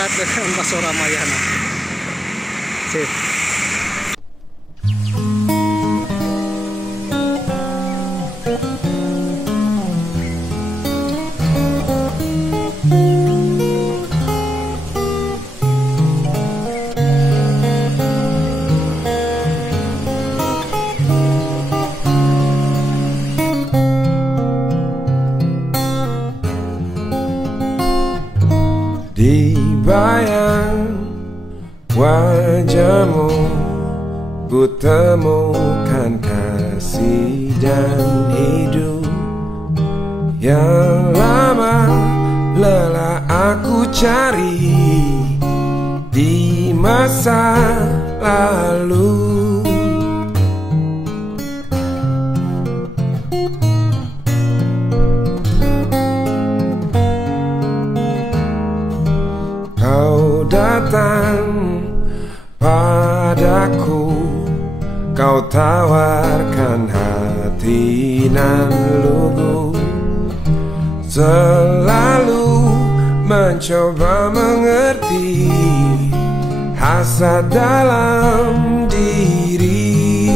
dekat dengan Baso Ramayana. Sip. Di bayang wajahmu ku temukan kasih dan hidup yang lama lelah aku cari di masa lalu. Kau datang padaku, kau tawarkan hati nan lugu, selalu mencoba mengerti hasad dalam diri.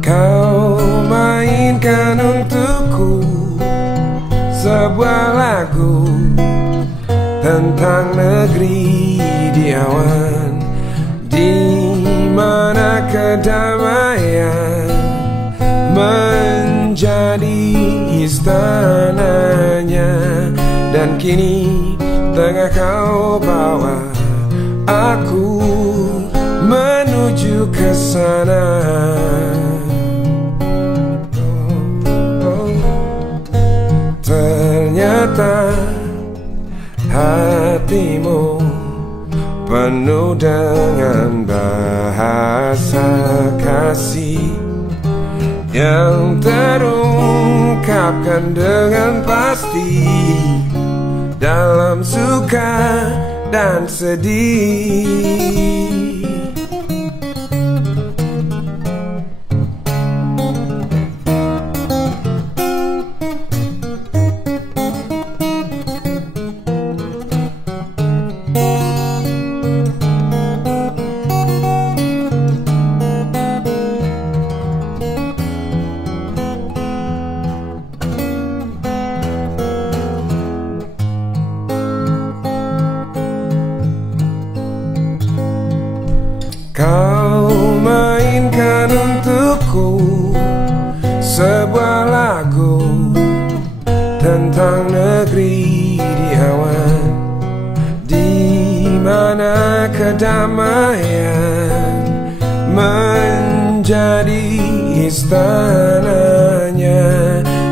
Kau mainkan untukku sebuah lagu tentang negeri di awan, di mana kedamaian menjadi istananya, dan kini tengah kau bawa aku menuju ke sana. Ternyata hatimu penuh dengan bahasa kasih yang terungkapkan dengan pasti dalam suka dan sedih. Kau mainkan untukku sebuah lagu tentang negeri di awan, di mana kedamaian menjadi istananya,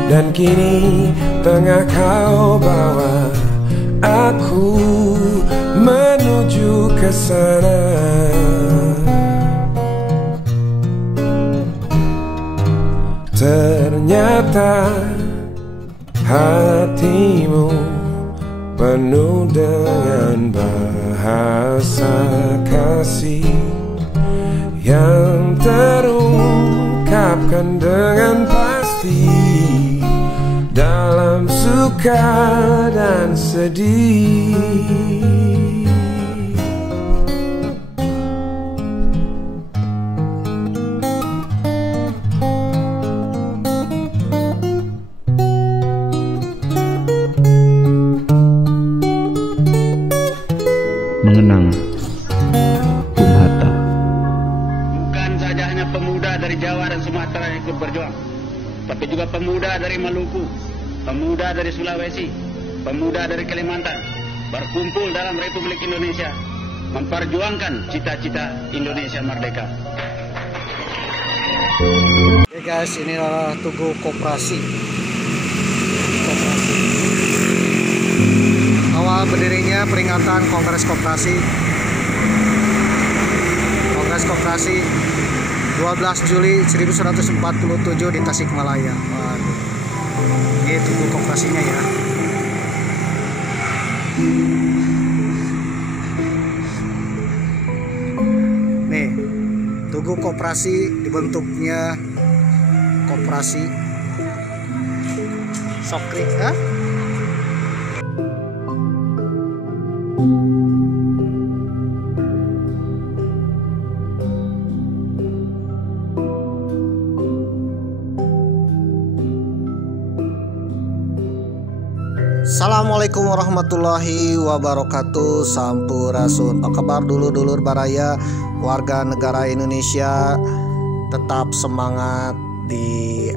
dan kini tengah kau bawa aku menuju ke sana. Ternyata hatimu penuh dengan bahasa kasih yang terungkapkan dengan pasti dalam suka dan sedih. Mengenang Bung Hatta. Bukan saja hanya pemuda dari Jawa dan Sumatera yang ikut berjuang, tapi juga pemuda dari Maluku, pemuda dari Sulawesi, pemuda dari Kalimantan berkumpul dalam Republik Indonesia memperjuangkan cita-cita Indonesia merdeka. Oke guys, ini adalah Tugu Koperasi. Awal berdirinya peringatan Kongres Koperasi 12 Juli 1947 di Tasikmalaya. Waduh. Ini Tugu Koperasinya ya. Nih, Tugu Koperasi dibentuknya koperasi Sokri, Assalamualaikum warahmatullahi wabarakatuh. Sampurasun. Apa kabar dulur-dulur baraya, warga negara Indonesia? Tetap semangat di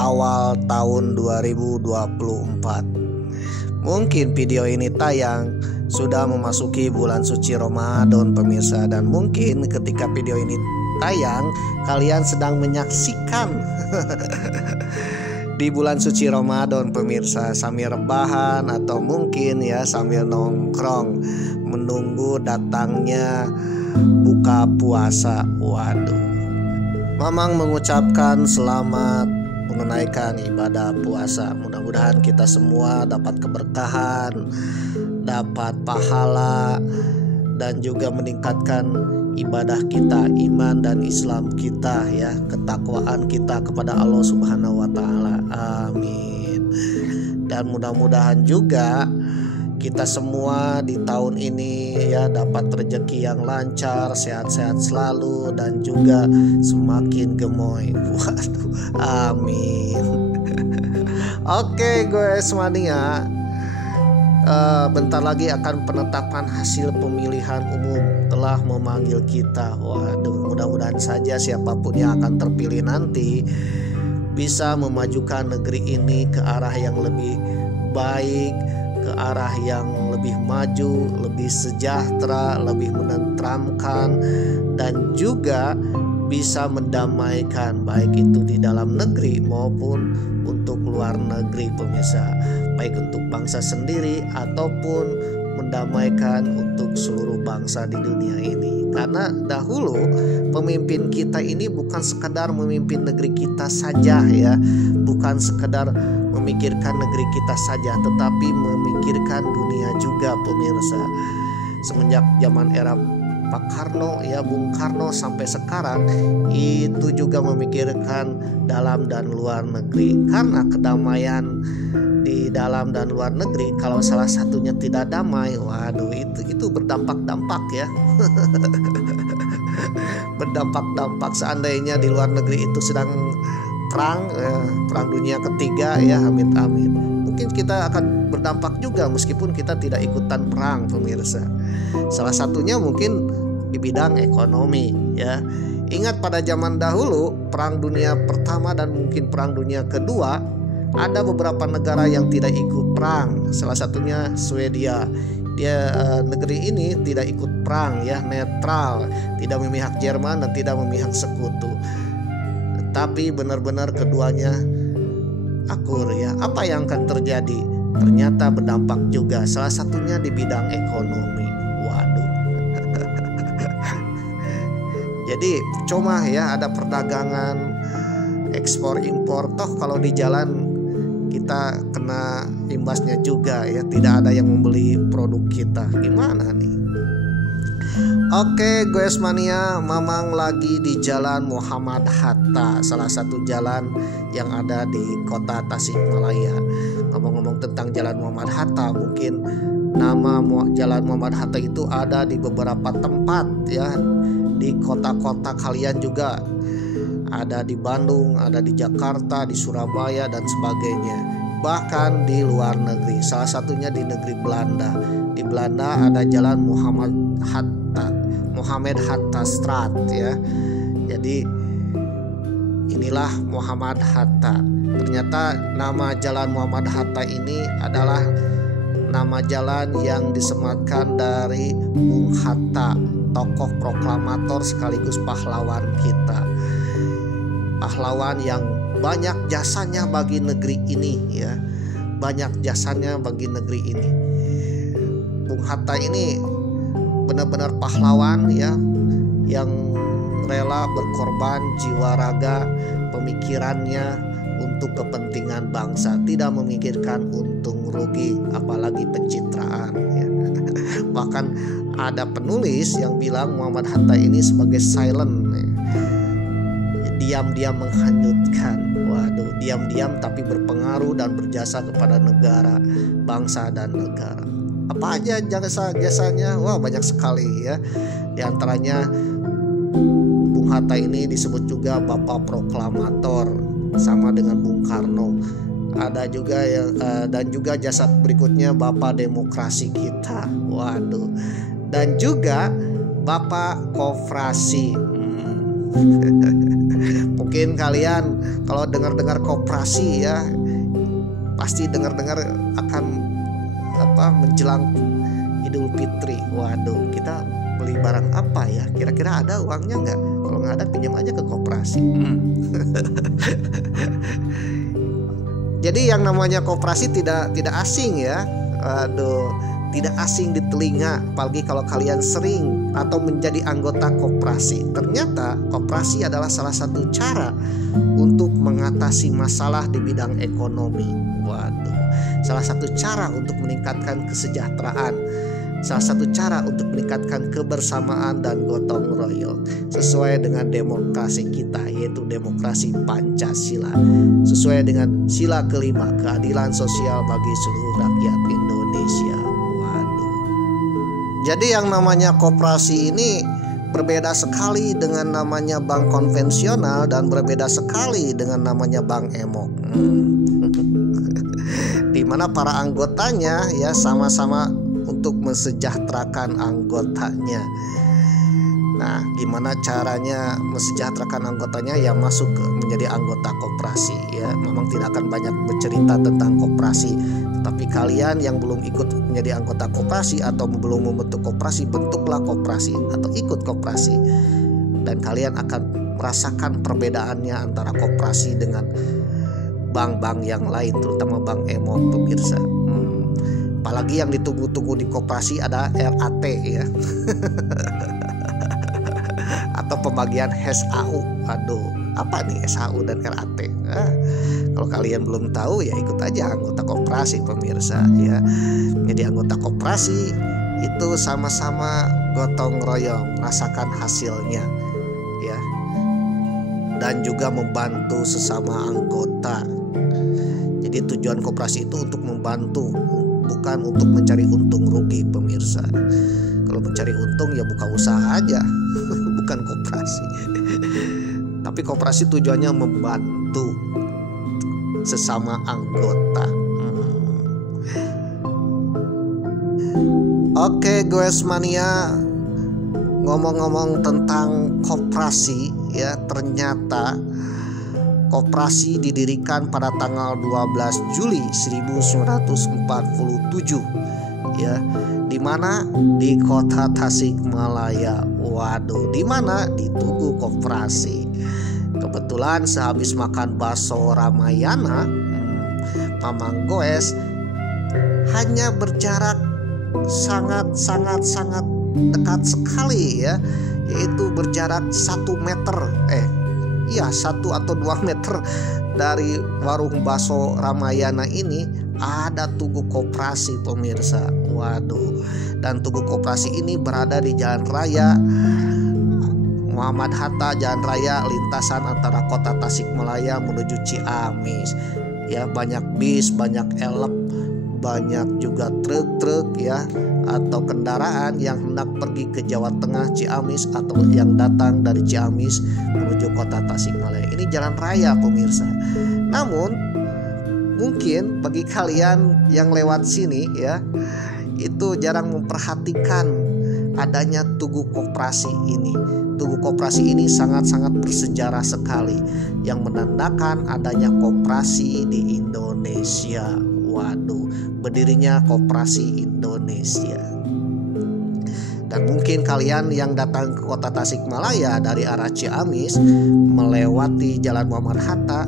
awal tahun 2024. Mungkin video ini tayang sudah memasuki bulan suci Ramadan pemirsa, dan mungkin ketika video ini tayang kalian sedang menyaksikan di bulan suci Ramadan pemirsa, sambil rebahan atau mungkin ya sambil nongkrong menunggu datangnya buka puasa. Waduh, Mamang mengucapkan selamat menunaikan ibadah puasa. Mudah-mudahan kita semua dapat keberkahan, dapat pahala, dan juga meningkatkan ibadah kita, iman dan Islam kita ya, ketakwaan kita kepada Allah Subhanahu wa taala. Amin. Dan mudah-mudahan juga kita semua di tahun ini ya dapat rezeki yang lancar, sehat-sehat selalu, dan juga semakin gemoy. Waduh, amin. Oke guys mania, bentar lagi akan penetapan hasil pemilihan umum telah memanggil kita. Waduh, mudah-mudahan saja siapapun yang akan terpilih nanti bisa memajukan negeri ini ke arah yang lebih baik, ke arah yang lebih maju, lebih sejahtera, lebih menenteramkan, dan juga bisa mendamaikan baik itu di dalam negeri maupun untuk luar negeri pemirsa, baik untuk bangsa sendiri ataupun mendamaikan untuk seluruh bangsa di dunia ini. Karena dahulu pemimpin kita ini bukan sekedar memimpin negeri kita saja ya, bukan sekedar memikirkan negeri kita saja, tetapi memikirkan dunia juga pemirsa. Semenjak zaman era Pak Karno ya, Bung Karno sampai sekarang itu juga memikirkan dalam dan luar negeri. Karena kedamaian di dalam dan luar negeri kalau salah satunya tidak damai, waduh itu berdampak-dampak ya. Berdampak-dampak seandainya di luar negeri itu sedang perang dunia ketiga ya, amit-amit. Mungkin kita akan berdampak juga meskipun kita tidak ikutan perang pemirsa. Salah satunya mungkin di bidang ekonomi ya. Ingat pada zaman dahulu perang dunia pertama dan mungkin perang dunia kedua, ada beberapa negara yang tidak ikut perang. Salah satunya Swedia. Dia negeri ini tidak ikut perang ya, netral, tidak memihak Jerman dan tidak memihak sekutu. Tapi benar-benar keduanya akur ya. Apa yang akan terjadi? Ternyata berdampak juga, salah satunya di bidang ekonomi. Waduh. Jadi cuma ya ada perdagangan ekspor impor, toh kalau di jalan kita kena imbasnya juga ya, tidak ada yang membeli produk kita. Gimana nih? Oke guys mania, Mamang lagi di Jalan Muhammad Hatta, salah satu jalan yang ada di kota Tasikmalaya. Ngomong-ngomong tentang Jalan Muhammad Hatta, mungkin nama Jalan Muhammad Hatta itu ada di beberapa tempat ya, di kota-kota kalian juga. Ada di Bandung, ada di Jakarta, di Surabaya dan sebagainya. Bahkan di luar negeri, salah satunya di negeri Belanda. Di Belanda ada Jalan Muhammad Hatta Straat ya. Jadi inilah Muhammad Hatta. Ternyata nama Jalan Muhammad Hatta ini adalah nama jalan yang disematkan dari Bung Hatta, tokoh proklamator sekaligus pahlawan kita. Pahlawan yang banyak jasanya bagi negeri ini ya, banyak jasanya bagi negeri ini. Bung Hatta ini benar-benar pahlawan ya, yang rela berkorban jiwa raga pemikirannya untuk kepentingan bangsa, tidak memikirkan untung rugi apalagi pencitraan ya. Bahkan ada penulis yang bilang Muhammad Hatta ini sebagai silent ya, diam-diam menghanyutkan. Waduh, diam-diam tapi berpengaruh dan berjasa kepada negara, bangsa dan negara. Apa aja jasanya? Wah, banyak sekali ya. Di antaranya Bung Hatta ini disebut juga Bapak Proklamator, sama dengan Bung Karno. Ada juga dan juga jasa berikutnya Bapak Demokrasi kita. Waduh. Dan juga Bapak Koperasi. Mungkin kalian kalau dengar-dengar koperasi ya, pasti dengar-dengar akan menjelang Idul Fitri. Waduh, kita beli barang apa ya? Kira-kira ada uangnya nggak? Kalau nggak ada, pinjam aja ke koperasi. Jadi yang namanya koperasi tidak asing ya. Aduh, tidak asing di telinga, apalagi kalau kalian sering atau menjadi anggota koperasi. Ternyata koperasi adalah salah satu cara untuk mengatasi masalah di bidang ekonomi. Waduh, salah satu cara untuk meningkatkan kesejahteraan, salah satu cara untuk meningkatkan kebersamaan dan gotong royong sesuai dengan demokrasi kita, yaitu demokrasi Pancasila, sesuai dengan sila kelima, keadilan sosial bagi seluruh rakyat Indonesia. Jadi yang namanya koperasi ini berbeda sekali dengan namanya bank konvensional dan berbeda sekali dengan namanya bank emok. Di mana para anggotanya ya sama-sama untuk mensejahterakan anggotanya. Nah, gimana caranya mensejahterakan anggotanya? Ya masuk menjadi anggota koperasi ya. Memang tidak akan banyak bercerita tentang koperasi, tetapi kalian yang belum ikut menjadi anggota koperasi atau belum membentuk koperasi, bentuklah koperasi atau ikut koperasi, dan kalian akan merasakan perbedaannya antara koperasi dengan bank-bank yang lain, terutama bank emok, pemirsa. Apalagi yang ditunggu-tunggu di koperasi ada RAT ya. Atau pembagian SAU. Aduh, apa nih SAU dan RAT? Kalau kalian belum tahu ya ikut aja anggota koperasi, pemirsa ya. Jadi anggota koperasi itu sama-sama gotong royong, rasakan hasilnya ya. Dan juga membantu sesama anggota. Jadi tujuan koperasi itu untuk membantu, bukan untuk mencari untung rugi, pemirsa. Kalau mencari untung ya buka usaha aja, bukan koperasi. Tapi koperasi tujuannya membantu sesama anggota. Oke, Goes Mania, ngomong-ngomong tentang koperasi ya, ternyata koperasi didirikan pada tanggal 12 Juli 1947 ya, di mana di kota Tasikmalaya. Waduh, di mana? Di Tugu Koperasi. Kebetulan sehabis makan bakso Ramayana, Mamang Goes hanya berjarak sangat dekat sekali ya, yaitu berjarak 1 meter 1 atau 2 meter dari warung bakso Ramayana ini ada Tugu Koperasi, pemirsa. Waduh, dan Tugu Koperasi ini berada di Jalan Raya Muhammad Hatta, jalan raya lintasan antara kota Tasikmalaya menuju Ciamis. Ya, banyak bis, banyak elep, banyak juga truk-truk ya, atau kendaraan yang hendak pergi ke Jawa Tengah, Ciamis, atau yang datang dari Ciamis menuju kota Tasikmalaya. Ini jalan raya, pemirsa. Namun mungkin bagi kalian yang lewat sini ya, itu jarang memperhatikan adanya Tugu Koperasi ini. Tugu Koperasi ini sangat-sangat bersejarah sekali, yang menandakan adanya koperasi di Indonesia. Waduh, berdirinya Koperasi Indonesia. Dan mungkin kalian yang datang ke kota Tasikmalaya dari arah Ciamis melewati Jalan Muhammad Hatta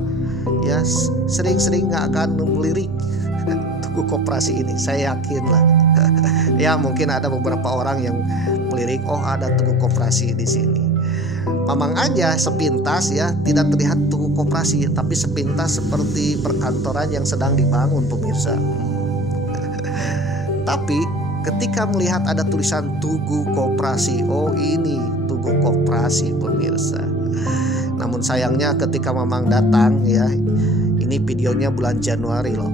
ya, sering-sering gak akan melirik Tugu Koperasi ini, saya yakin lah. Ya, mungkin ada beberapa orang yang melirik, oh ada Tugu Koperasi di sini. Mamang aja sepintas ya, tidak terlihat Tugu Koperasi, tapi sepintas seperti perkantoran yang sedang dibangun, pemirsa. Tapi ketika melihat ada tulisan Tugu Koperasi, oh ini Tugu Koperasi, pemirsa. Namun sayangnya ketika Mamang datang ya, ini videonya bulan Januari loh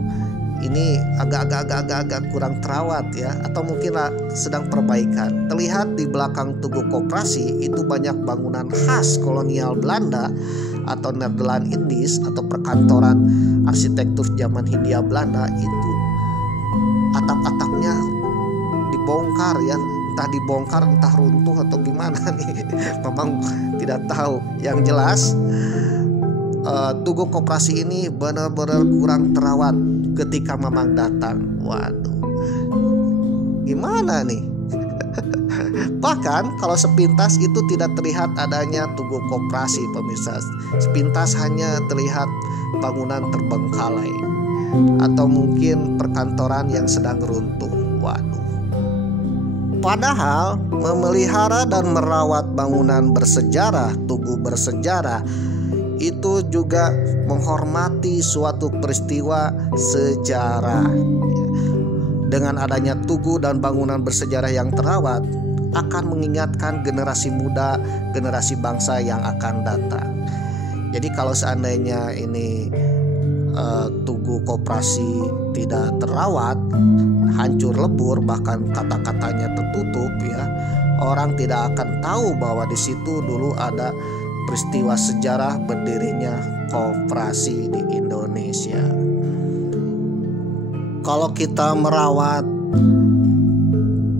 ini agak kurang terawat ya, atau mungkin sedang perbaikan. Terlihat di belakang Tugu Koperasi itu banyak bangunan khas kolonial Belanda atau Nederland Indies atau perkantoran arsitektur zaman Hindia Belanda. Itu atap-atapnya dibongkar ya, entah dibongkar entah runtuh atau gimana nih. Memang tidak tahu. Yang jelas Tugu Koperasi ini benar-benar kurang terawat ketika Mamang datang. Waduh, gimana nih? Bahkan kalau sepintas itu tidak terlihat adanya Tugu Koperasi, pemirsa. Sepintas hanya terlihat bangunan terbengkalai atau mungkin perkantoran yang sedang runtuh. Waduh. Padahal memelihara dan merawat bangunan bersejarah, tugu bersejarah itu juga menghormati suatu peristiwa sejarah. Dengan adanya tugu dan bangunan bersejarah yang terawat akan mengingatkan generasi muda, generasi bangsa yang akan datang. Jadi kalau seandainya ini Tugu Koperasi tidak terawat, hancur lebur, bahkan kata-katanya tertutup ya, orang tidak akan tahu bahwa di situ dulu ada peristiwa sejarah berdirinya koperasi di Indonesia. Kalau kita merawat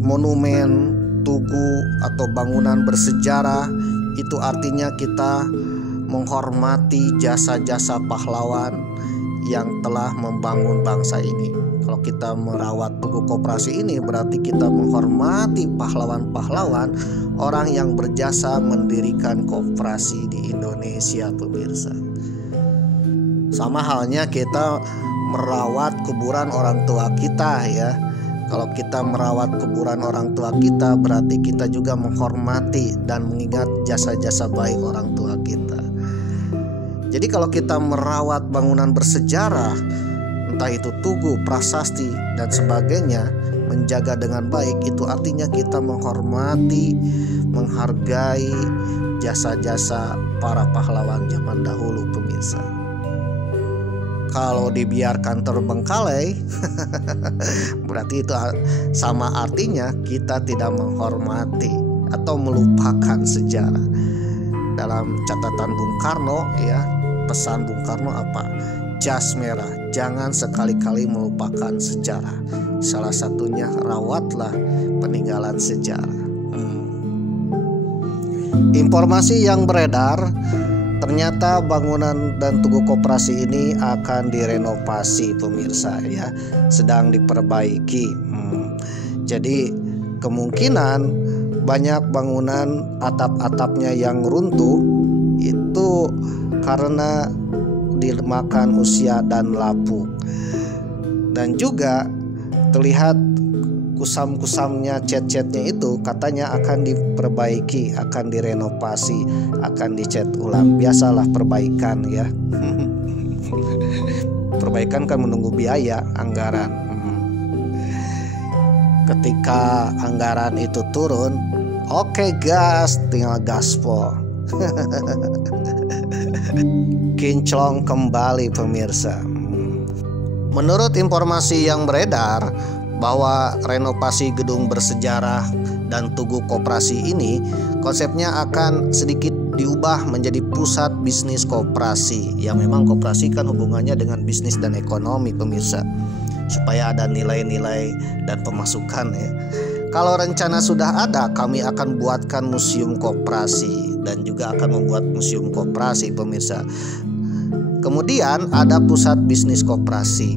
monumen, tugu atau bangunan bersejarah, itu artinya kita menghormati jasa-jasa pahlawan yang telah membangun bangsa ini. Kalau kita merawat Tugu Koperasi ini berarti kita menghormati pahlawan-pahlawan, orang yang berjasa mendirikan koperasi di Indonesia, pemirsa. Sama halnya kita merawat kuburan orang tua kita ya. Kalau kita merawat kuburan orang tua kita berarti kita juga menghormati dan mengingat jasa-jasa baik orang tua kita. Jadi kalau kita merawat bangunan bersejarah, entah itu tugu, prasasti dan sebagainya, menjaga dengan baik, itu artinya kita menghormati, menghargai jasa-jasa para pahlawan zaman dahulu, pemirsa. Kalau dibiarkan terbengkalai berarti itu sama artinya kita tidak menghormati atau melupakan sejarah. Dalam catatan Bung Karno ya, pesan Bung Karno apa? Jas merah, jangan sekali-kali melupakan sejarah. Salah satunya rawatlah peninggalan sejarah. Informasi yang beredar, ternyata bangunan dan Tugu Koperasi ini akan direnovasi, pemirsa ya, sedang diperbaiki. Jadi kemungkinan banyak bangunan atap-atapnya yang runtuh itu karena dimakan usia dan lapuk. Dan juga terlihat kusam-kusamnya, cat-catnya itu katanya akan diperbaiki, akan direnovasi, akan dicat ulang. Biasalah perbaikan ya. Perbaikan kan menunggu biaya, anggaran. Ketika anggaran itu turun, oke gas, tinggal gaspol. Kinclong kembali, pemirsa. Menurut informasi yang beredar bahwa renovasi gedung bersejarah dan Tugu Koperasi ini konsepnya akan sedikit diubah menjadi pusat bisnis koperasi. Ya memang koperasi kan hubungannya dengan bisnis dan ekonomi, pemirsa, supaya ada nilai-nilai dan pemasukan ya. Kalau rencana sudah ada, kami akan buatkan museum koperasi dan juga akan membuat museum koperasi, pemirsa. Kemudian ada pusat bisnis koperasi.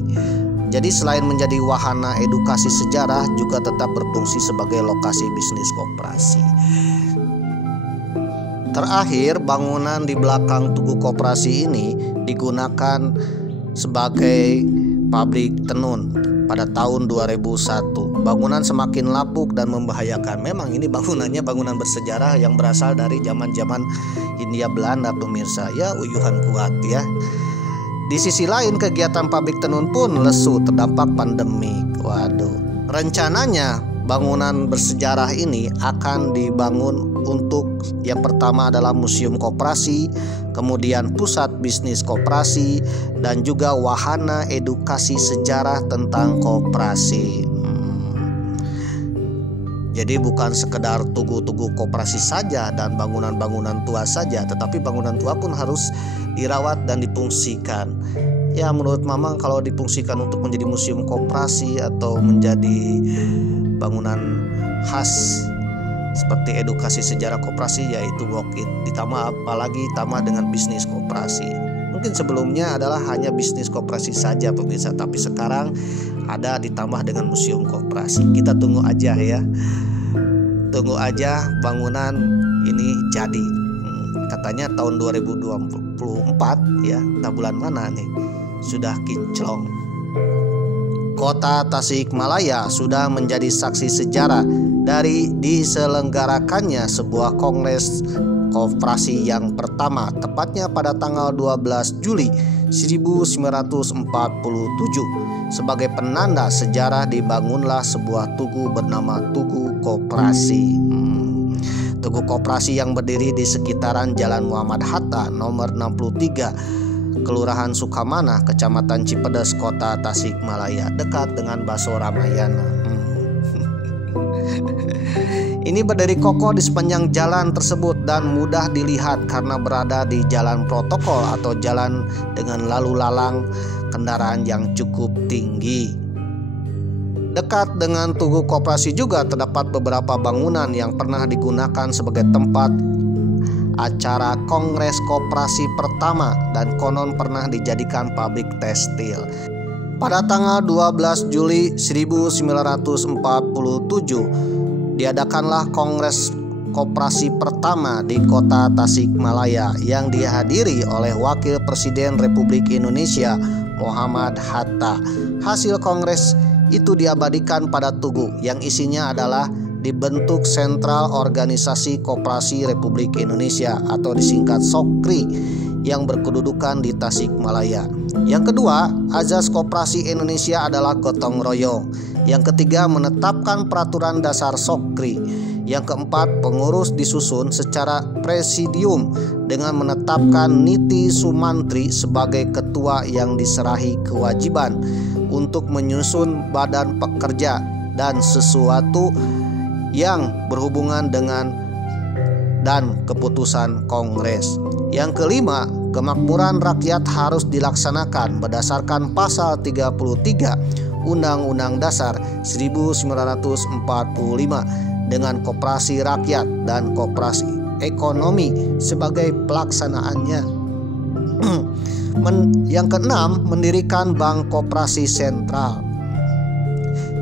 Jadi selain menjadi wahana edukasi sejarah, juga tetap berfungsi sebagai lokasi bisnis koperasi. Terakhir, bangunan di belakang Tugu Koperasi ini digunakan sebagai pabrik tenun pada tahun 2001. Bangunan semakin lapuk dan membahayakan. Memang ini bangunannya bangunan bersejarah yang berasal dari zaman-zaman Hindia Belanda, pemirsa. Ya, uyuhan kuat ya. Di sisi lain, kegiatan pabrik tenun pun lesu terdampak pandemi. Waduh. Rencananya bangunan bersejarah ini akan dibangun untuk yang pertama adalah museum koperasi, kemudian pusat bisnis koperasi, dan juga wahana edukasi sejarah tentang koperasi. Jadi bukan sekedar tugu-tugu koperasi saja dan bangunan-bangunan tua saja, tetapi bangunan tua pun harus dirawat dan difungsikan. Ya, menurut Mamang kalau difungsikan untuk menjadi museum koperasi atau menjadi bangunan khas seperti edukasi sejarah koperasi, yaitu work it. Ditambah dengan bisnis koperasi. Mungkin sebelumnya adalah hanya bisnis koperasi saja pemirsa, tapi sekarang ada ditambah dengan museum koperasi. Kita tunggu aja ya. Tunggu aja bangunan ini jadi. Katanya tahun 2024 ya, entah bulan mana nih, sudah kinclong. Kota Tasikmalaya sudah menjadi saksi sejarah dari diselenggarakannya sebuah kongres koperasi yang pertama, tepatnya pada tanggal 12 Juli 1947. Sebagai penanda sejarah dibangunlah sebuah tugu bernama Tugu Koperasi. Tugu Koperasi yang berdiri di sekitaran Jalan Muhammad Hatta nomor 63, Kelurahan Sukamana, Kecamatan Cipedes, Kota Tasikmalaya, dekat dengan Baso Ramayana. Ini berdiri kokoh di sepanjang jalan tersebut dan mudah dilihat karena berada di jalan protokol atau jalan dengan lalu lalang kendaraan yang cukup tinggi. Dekat dengan Tugu Koperasi juga terdapat beberapa bangunan yang pernah digunakan sebagai tempat acara Kongres Koperasi pertama dan konon pernah dijadikan pabrik tekstil. Pada tanggal 12 Juli 1947 diadakanlah Kongres Koperasi pertama di Kota Tasikmalaya yang dihadiri oleh Wakil Presiden Republik Indonesia Muhammad Hatta. Hasil kongres itu diabadikan pada tugu yang isinya adalah dibentuk Sentral Organisasi Koperasi Republik Indonesia atau disingkat SOKRI yang berkedudukan di Tasikmalaya. Yang kedua, azas koperasi Indonesia adalah gotong royong. Yang ketiga, menetapkan peraturan dasar SOKRI. Yang keempat, pengurus disusun secara presidium dengan menetapkan Niti Sumantri sebagai ketua yang diserahi kewajiban untuk menyusun badan pekerja dan sesuatu yang berhubungan dengan dan keputusan kongres. Yang kelima, kemakmuran rakyat harus dilaksanakan berdasarkan pasal 33 Undang-Undang Dasar 1945 dengan koperasi rakyat dan koperasi ekonomi sebagai pelaksanaannya. Yang keenam, mendirikan Bank Koperasi Sentral.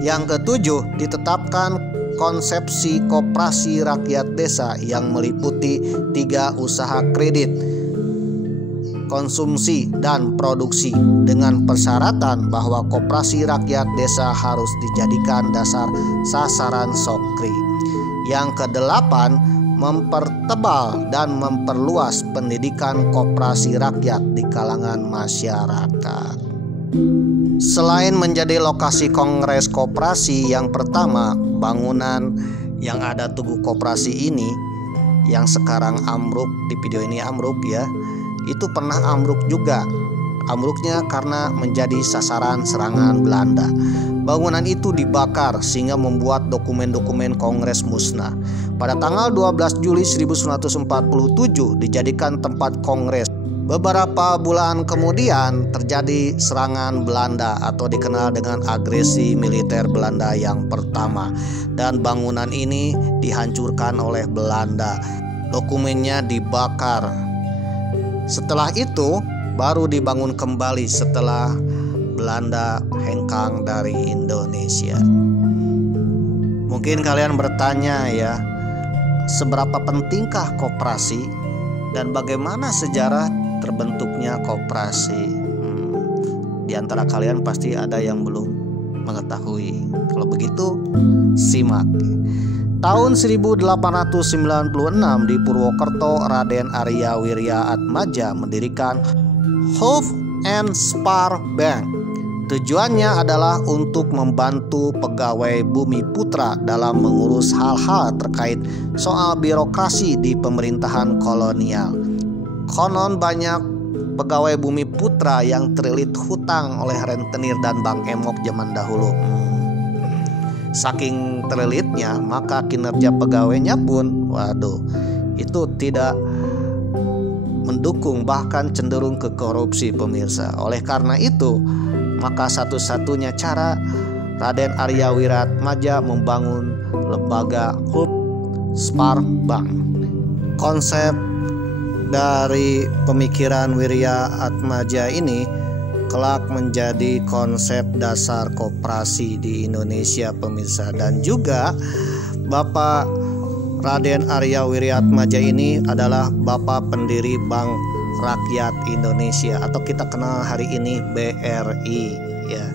Yang ketujuh, ditetapkan konsepsi koperasi rakyat desa yang meliputi 3 usaha kredit, konsumsi, dan produksi dengan persyaratan bahwa koperasi rakyat desa harus dijadikan dasar sasaran SOKRI. Yang kedelapan, mempertebal dan memperluas pendidikan koperasi rakyat di kalangan masyarakat. Selain menjadi lokasi kongres koperasi yang pertama, bangunan yang ada Tugu Koperasi ini yang sekarang ambruk, di video ini ambruk ya, itu pernah ambruk juga. Ambruknya karena menjadi sasaran serangan Belanda. Bangunan itu dibakar sehingga membuat dokumen-dokumen kongres musnah. Pada tanggal 12 Juli 1947 dijadikan tempat kongres. Beberapa bulan kemudian terjadi serangan Belanda atau dikenal dengan agresi militer Belanda yang pertama, dan bangunan ini dihancurkan oleh Belanda. Dokumennya dibakar. Setelah itu baru dibangun kembali setelah Belanda hengkang dari Indonesia. Mungkin kalian bertanya ya, seberapa pentingkah koperasi dan bagaimana sejarah terbentuknya koperasi? Di antara kalian pasti ada yang belum mengetahui. Kalau begitu, simak. Tahun 1896 di Purwokerto, Raden Arya Wirya Atmaja mendirikan Hoof and Spar Bank. Tujuannya adalah untuk membantu pegawai Bumi Putra dalam mengurus hal-hal terkait soal birokrasi di pemerintahan kolonial. Konon banyak pegawai Bumi Putra yang terlilit hutang oleh rentenir dan Bang Emok zaman dahulu. Saking terlilitnya, maka kinerja pegawainya pun, itu tidak mendukung, bahkan cenderung ke korupsi, pemirsa. Oleh karena itu, maka satu-satunya cara Raden Arya Wiratmaja membangun lembaga Hub Spar Bank. Konsep dari pemikiran Wirya Atmaja ini kelak menjadi konsep dasar koperasi di Indonesia, pemirsa. Dan juga Bapak Raden Arya Wiratmaja ini adalah Bapak pendiri Bank Rakyat Indonesia atau kita kenal hari ini BRI, ya,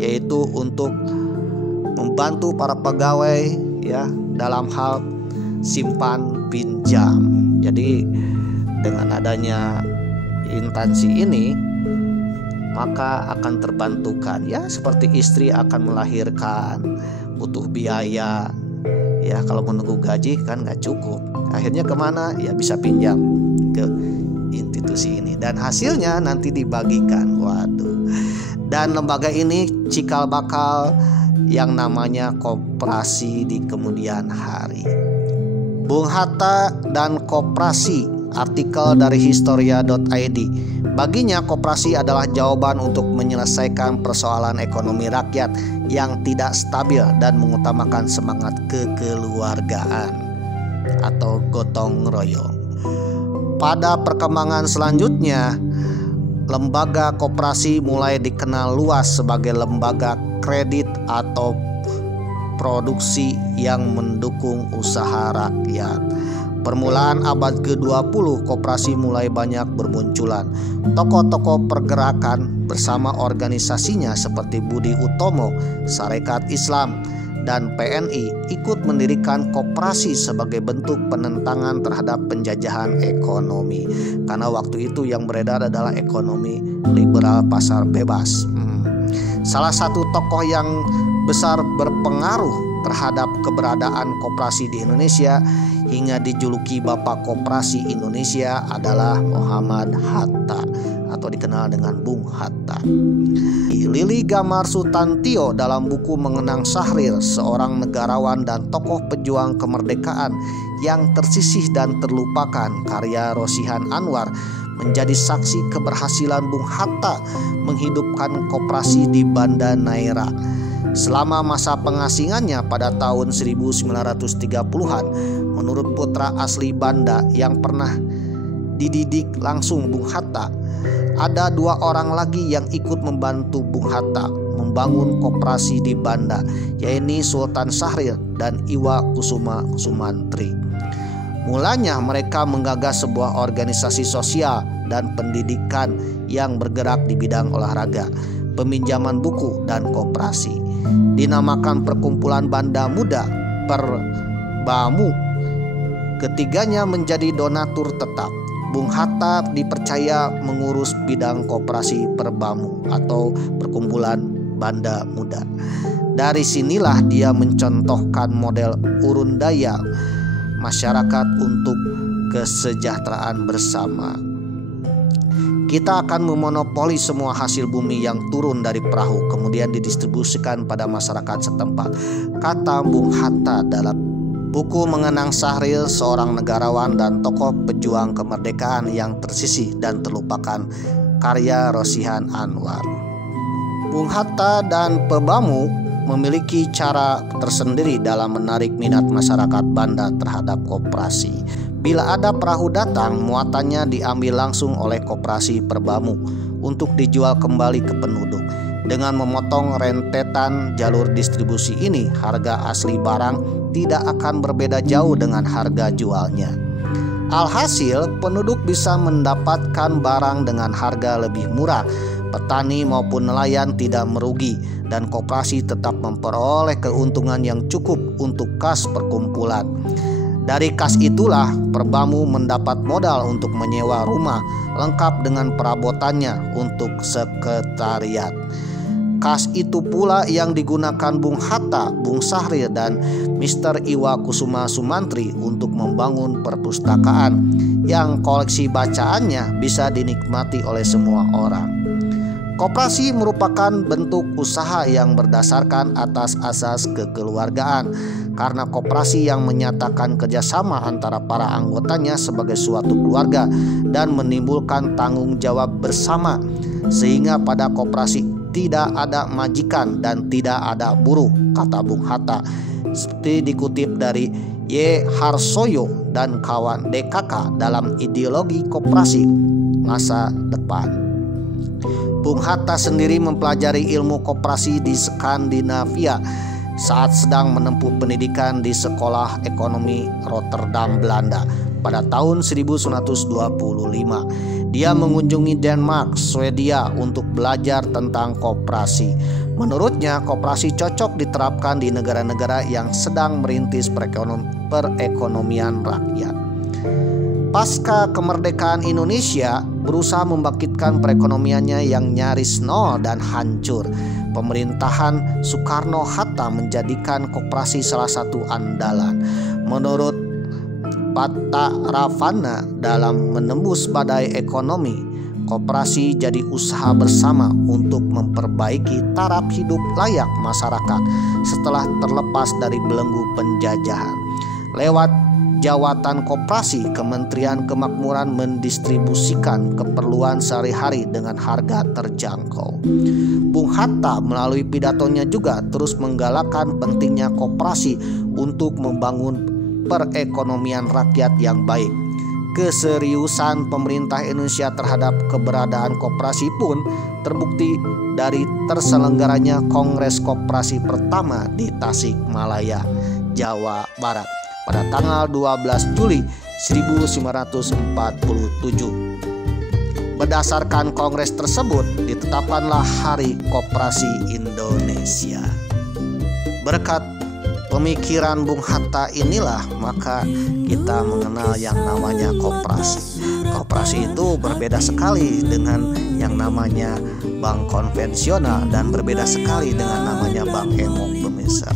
yaitu untuk membantu para pegawai, ya, dalam hal simpan pinjam. Jadi dengan adanya instansi ini, maka akan terbantukan, ya, seperti istri akan melahirkan, butuh biaya, ya, kalau menunggu gaji kan nggak cukup, akhirnya kemana? Ya bisa pinjam ke institusi ini dan hasilnya nanti dibagikan. Dan lembaga ini cikal bakal yang namanya koperasi di kemudian hari. Bung Hatta dan koperasi, artikel dari historia.id. Baginya koperasi adalah jawaban untuk menyelesaikan persoalan ekonomi rakyat yang tidak stabil dan mengutamakan semangat kekeluargaan atau gotong royong. Pada perkembangan selanjutnya, lembaga koperasi mulai dikenal luas sebagai lembaga kredit atau produksi yang mendukung usaha rakyat. Permulaan abad ke-20, koperasi mulai banyak bermunculan. Tokoh-tokoh pergerakan bersama organisasinya seperti Budi Utomo, Sarekat Islam, dan PNI ikut mendirikan koperasi sebagai bentuk penentangan terhadap penjajahan ekonomi. Karena waktu itu yang beredar adalah ekonomi liberal pasar bebas. Salah satu tokoh yang besar berpengaruh terhadap keberadaan koperasi di Indonesia hingga dijuluki Bapak Koperasi Indonesia adalah Muhammad Hatta atau dikenal dengan Bung Hatta. Lili Gamar Sutantio dalam buku Mengenang Syahrir, seorang negarawan dan tokoh pejuang kemerdekaan yang tersisih dan terlupakan, karya Rosihan Anwar, menjadi saksi keberhasilan Bung Hatta menghidupkan koperasi di Banda Neira. Selama masa pengasingannya pada tahun 1930-an, menurut putra asli Banda yang pernah dididik langsung Bung Hatta, ada 2 orang lagi yang ikut membantu Bung Hatta membangun koperasi di Banda, yaitu Sultan Syahrir dan Iwa Kusuma Sumantri. Mulanya mereka menggagas sebuah organisasi sosial dan pendidikan yang bergerak di bidang olahraga, peminjaman buku, dan koperasi. Dinamakan Perkumpulan Banda Muda Perbamu. Ketiganya menjadi donatur tetap. Bung Hatta dipercaya mengurus bidang koperasi Perbamu atau Perkumpulan Banda Muda. Dari sinilah dia mencontohkan model urun daya masyarakat untuk kesejahteraan bersama. Kita akan memonopoli semua hasil bumi yang turun dari perahu kemudian didistribusikan pada masyarakat setempat, kata Bung Hatta dalam buku Mengenang Syahrir, seorang negarawan dan tokoh pejuang kemerdekaan yang tersisih dan terlupakan, karya Rosihan Anwar. Bung Hatta dan Perbamu memiliki cara tersendiri dalam menarik minat masyarakat Banda terhadap koperasi. Bila ada perahu datang, muatannya diambil langsung oleh koperasi Perbamu untuk dijual kembali ke penduduk. Dengan memotong rentetan jalur distribusi ini, harga asli barang tidak akan berbeda jauh dengan harga jualnya. Alhasil, penduduk bisa mendapatkan barang dengan harga lebih murah. Petani maupun nelayan tidak merugi dan koperasi tetap memperoleh keuntungan yang cukup untuk kas perkumpulan. Dari kas itulah Perbamu mendapat modal untuk menyewa rumah lengkap dengan perabotannya untuk sekretariat. Kas itu pula yang digunakan Bung Hatta, Bung Syahrir, dan Mr. Iwa Kusuma Sumantri untuk membangun perpustakaan yang koleksi bacaannya bisa dinikmati oleh semua orang. Koperasi merupakan bentuk usaha yang berdasarkan atas asas kekeluargaan, karena koperasi yang menyatakan kerjasama antara para anggotanya sebagai suatu keluarga dan menimbulkan tanggung jawab bersama, sehingga pada koperasi tidak ada majikan dan tidak ada buruh, kata Bung Hatta, seperti dikutip dari Y. Harsoyo dan kawan DKK dalam Ideologi Koperasi Masa Depan. Bung Hatta sendiri mempelajari ilmu koperasi di Skandinavia saat sedang menempuh pendidikan di Sekolah Ekonomi Rotterdam, Belanda pada tahun 1925. Dia mengunjungi Denmark, Swedia untuk belajar tentang koperasi. Menurutnya, koperasi cocok diterapkan di negara-negara yang sedang merintis perekonomian rakyat. Pasca kemerdekaan Indonesia berusaha membangkitkan perekonomiannya yang nyaris nol dan hancur. Pemerintahan Soekarno-Hatta menjadikan koperasi salah satu andalan. Menurut Patta Ravana dalam Menembus Badai Ekonomi, koperasi jadi usaha bersama untuk memperbaiki taraf hidup layak masyarakat setelah terlepas dari belenggu penjajahan. Lewat jawatan koperasi, Kementerian Kemakmuran mendistribusikan keperluan sehari-hari dengan harga terjangkau. Bung Hatta melalui pidatonya juga terus menggalakkan pentingnya koperasi untuk membangun perekonomian rakyat yang baik. Keseriusan pemerintah Indonesia terhadap keberadaan koperasi pun terbukti dari terselenggaranya Kongres Koperasi pertama di Tasikmalaya, Jawa Barat pada tanggal 12 Juli 1947. Berdasarkan kongres tersebut, ditetapkanlah Hari Koperasi Indonesia. Berkat pemikiran Bung Hatta inilah maka kita mengenal yang namanya koperasi. Koperasi itu berbeda sekali dengan yang namanya bank konvensional dan berbeda sekali dengan namanya bank emok, pemirsa.